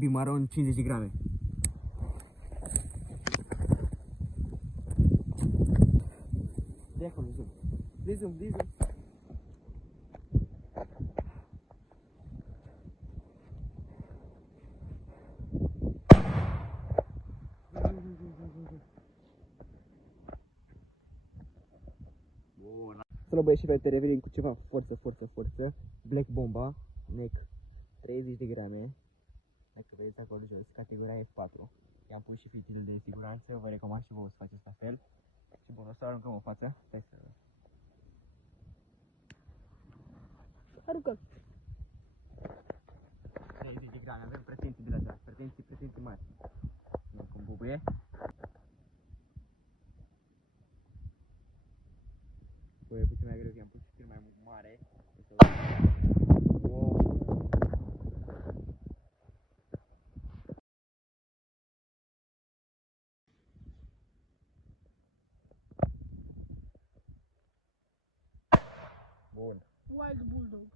bimaron 50 de grame. De acolo, zoom. De zoom, de zoom. Bun. Să băieți și pe revenim cu ceva forță. Black Bomba, neck 30 de grame. Dacă vedeți acolo jos, categoria F4. I-am pus și fitil de siguranță, vă recomand și vouă să faceți la fel. Și bun, o să aruncăm în față. Stai să... Aruncăm. 30 de grame, avem pretenții de la asta, pretenții mari. Nu cum bubuie. Bă, e puțin mai greu, că i-am pus fitil mai mare. Wow. Bun. Wild Bulldog.